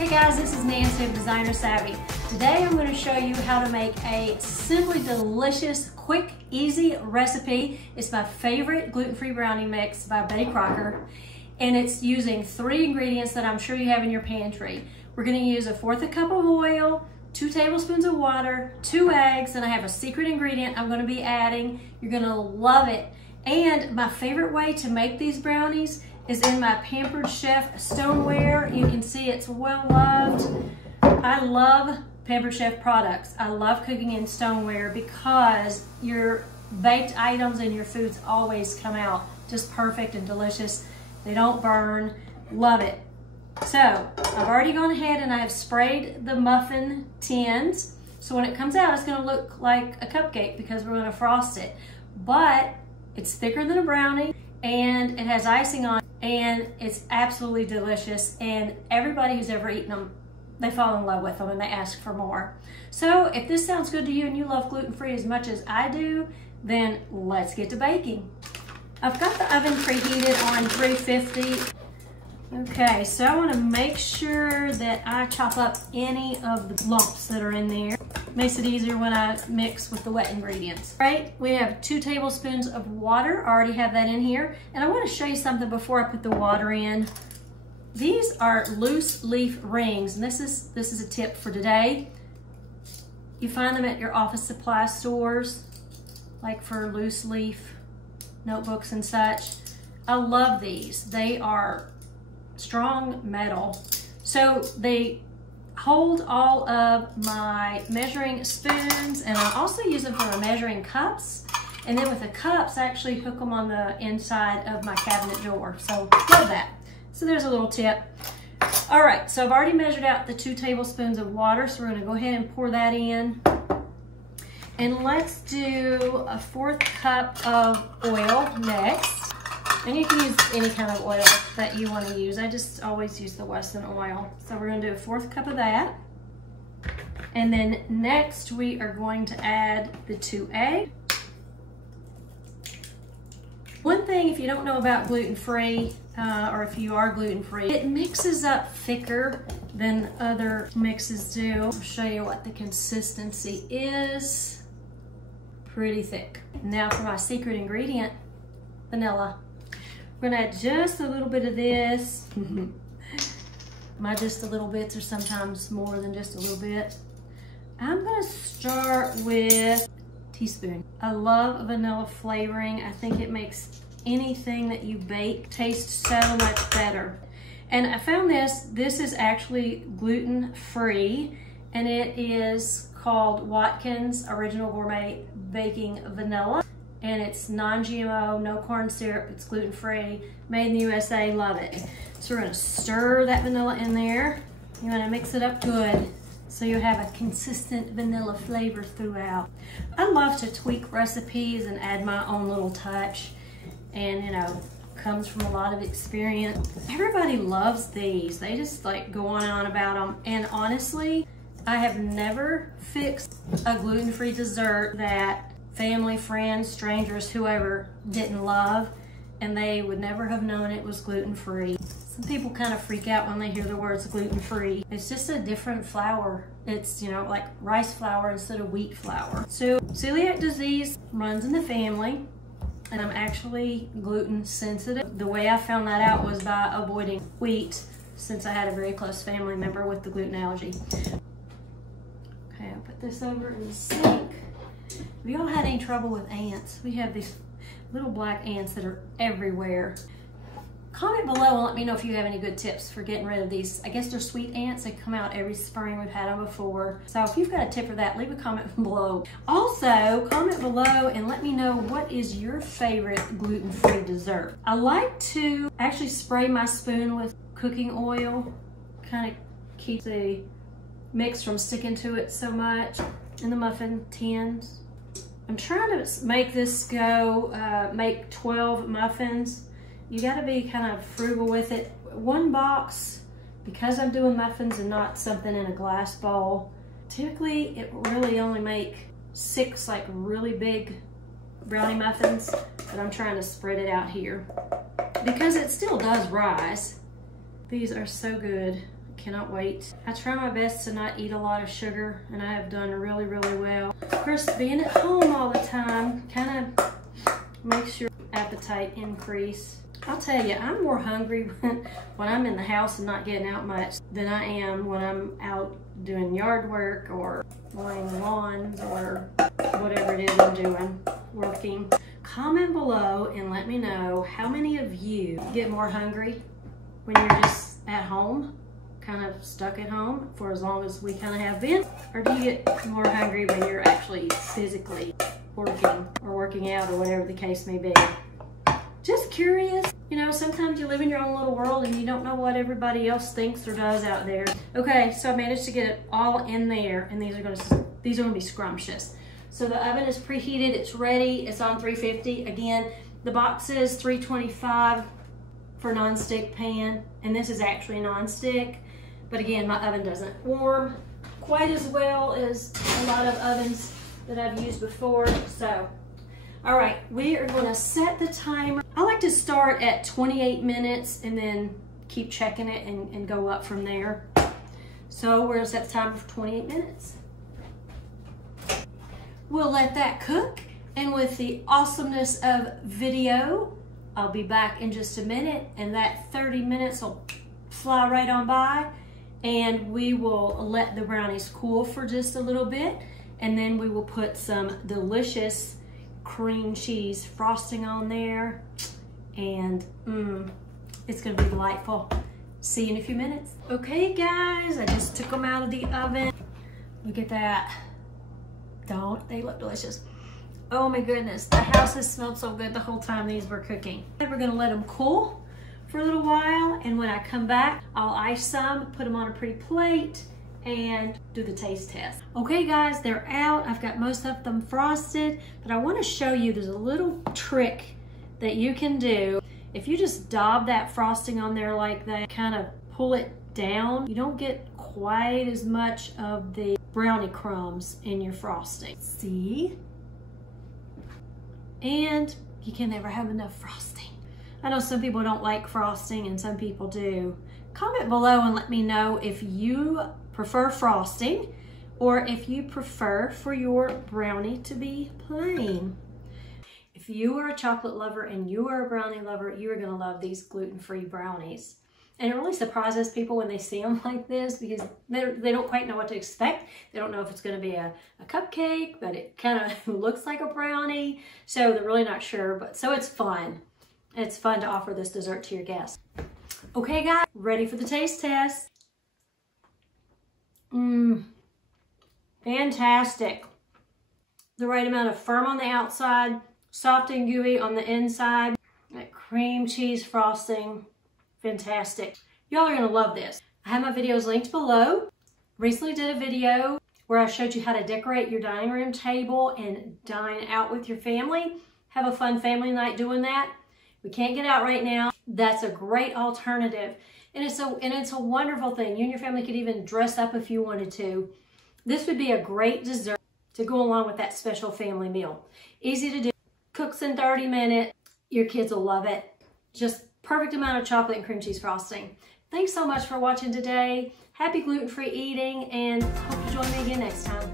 Hey guys, this is Nancy of Designer Savvy. Today I'm going to show you how to make a simply delicious, quick, easy recipe. It's my favorite gluten-free brownie mix by Betty Crocker, and it's using 3 ingredients that I'm sure you have in your pantry. We're going to use 1/4 cup of oil, 2 tablespoons of water, 2 eggs, and I have a secret ingredient I'm going to be adding. You're going to love it. And my favorite way to make these brownies is in my Pampered Chef stoneware. You can see it's well loved. I love Pampered Chef products. I love cooking in stoneware because your baked items and your foods always come out just perfect and delicious. They don't burn. Love it. So I've already gone ahead and I have sprayed the muffin tins. So when it comes out, it's gonna look like a cupcake because we're gonna frost it. But it's thicker than a brownie and it has icing on it, and it's absolutely delicious, and everybody who's ever eaten them, they fall in love with them and they ask for more. So if this sounds good to you and you love gluten-free as much as I do, then let's get to baking. I've got the oven preheated on 350. Okay, so I want to make sure that I chop up any of the lumps that are in there. Makes it easier when I mix with the wet ingredients. Right, we have 2 tablespoons of water. I already have that in here. And I want to show you something before I put the water in. These are loose leaf rings, and this is a tip for today. You find them at your office supply stores, like for loose leaf notebooks and such. I love these. They are strong metal, so they hold all of my measuring spoons, and I also use them for measuring cups, and then with the cups I actually hook them on the inside of my cabinet door. So love that. So there's a little tip. All right, so I've already measured out the 2 tablespoons of water, so we're going to go ahead and pour that in, and let's do 1/4 cup of oil next. And you can use any kind of oil that you want to use. I just always use the Western oil. So we're going to do 1/4 cup of that. And then next we are going to add the 2 eggs. One thing, if you don't know about gluten-free, or if you are gluten-free, it mixes up thicker than other mixes do. I'll show you what the consistency is. Pretty thick. Now for my secret ingredient, vanilla. We're gonna add just a little bit of this. My just a little bits are sometimes more than just a little bit. I'm gonna start with a teaspoon. I love vanilla flavoring. I think it makes anything that you bake taste so much better. And I found this is actually gluten-free, and it is called Watkins Original Gourmet Baking Vanilla. And it's non-GMO, no corn syrup, it's gluten-free, made in the USA, love it. So we're gonna stir that vanilla in there. You wanna mix it up good so you have a consistent vanilla flavor throughout. I love to tweak recipes and add my own little touch, and you know, comes from a lot of experience. Everybody loves these. They just like go on and on about them. And honestly, I have never fixed a gluten-free dessert that family, friends, strangers, whoever didn't love, and they would never have known it was gluten-free. Some people kind of freak out when they hear the words gluten-free. It's just a different flour. It's, you know, like rice flour instead of wheat flour. So celiac disease runs in the family, and I'm actually gluten sensitive. The way I found that out was by avoiding wheat, since I had a very close family member with the gluten allergy. Okay, I'll put this over in the sink. Have y'all had any trouble with ants? We have these little black ants that are everywhere. Comment below and let me know if you have any good tips for getting rid of these. I guess they're sweet ants. They come out every spring. We've had them before. So if you've got a tip for that, leave a comment below. Also, comment below and let me know what is your favorite gluten-free dessert. I like to actually spray my spoon with cooking oil. Kind of keep the mix from sticking to it so much. In the muffin tins. I'm trying to make this go, make 12 muffins. You gotta be kind of frugal with it. 1 box, because I'm doing muffins and not something in a glass bowl, typically it will really only make 6 like really big brownie muffins, but I'm trying to spread it out here because it still does rise. These are so good. Cannot wait. I try my best to not eat a lot of sugar, and I have done really, really well. Of course, being at home all the time kind of makes your appetite increase. I'll tell you, I'm more hungry when I'm in the house and not getting out much than I am when I'm out doing yard work or mowing lawns or whatever it is I'm doing, working. Comment below and let me know how many of you get more hungry when you're just at home, kind of stuck at home for as long as we kind of have been, or do you get more hungry when you're actually physically working or working out or whatever the case may be? Just curious. You know, sometimes you live in your own little world and you don't know what everybody else thinks or does out there. Okay, so I managed to get it all in there, and these are gonna be scrumptious. So the oven is preheated, it's ready, it's on 350. Again, the box says 325 for non-stick pan, and this is actually non-stick. But again, my oven doesn't warm quite as well as a lot of ovens that I've used before. So, all right, we are gonna set the timer. I like to start at 28 minutes and then keep checking it and go up from there. So we're gonna set the timer for 28 minutes. We'll let that cook, and with the awesomeness of video, I'll be back in just a minute, and that 30 minutes will fly right on by, and we will let the brownies cool for just a little bit, and then we will put some delicious cream cheese frosting on there, and it's gonna be delightful. See you in a few minutes. Okay guys, I just took them out of the oven. Look at that. Don't they look delicious? Oh my goodness, the house has smelled so good the whole time these were cooking. We're gonna let them cool for a little while, and when I come back, I'll ice some, put them on a pretty plate, and do the taste test. Okay guys, they're out. I've got most of them frosted, but I wanna show you there's a little trick that you can do. If you just daub that frosting on there like that, kind of pull it down, you don't get quite as much of the brownie crumbs in your frosting. See? And you can never have enough frosting. I know some people don't like frosting and some people do. Comment below and let me know if you prefer frosting or if you prefer for your brownie to be plain. If you are a chocolate lover and you are a brownie lover, you are gonna love these gluten-free brownies. And it really surprises people when they see them like this, because they don't quite know what to expect. They don't know if it's gonna be a cupcake, but it kind of looks like a brownie. So they're really not sure, but so it's fun. It's fun to offer this dessert to your guests. Okay guys, ready for the taste test. Fantastic. The right amount of firm on the outside, soft and gooey on the inside. That cream cheese frosting. Fantastic. Y'all are gonna love this. I have my videos linked below. Recently did a video where I showed you how to decorate your dining room table and dine out with your family. Have a fun family night doing that. We can't get out right now. That's a great alternative. And it's a wonderful thing. You and your family could even dress up if you wanted to. This would be a great dessert to go along with that special family meal. Easy to do, cooks in 30 minutes. Your kids will love it. Just perfect amount of chocolate and cream cheese frosting. Thanks so much for watching today. Happy gluten-free eating, and hope you join me again next time.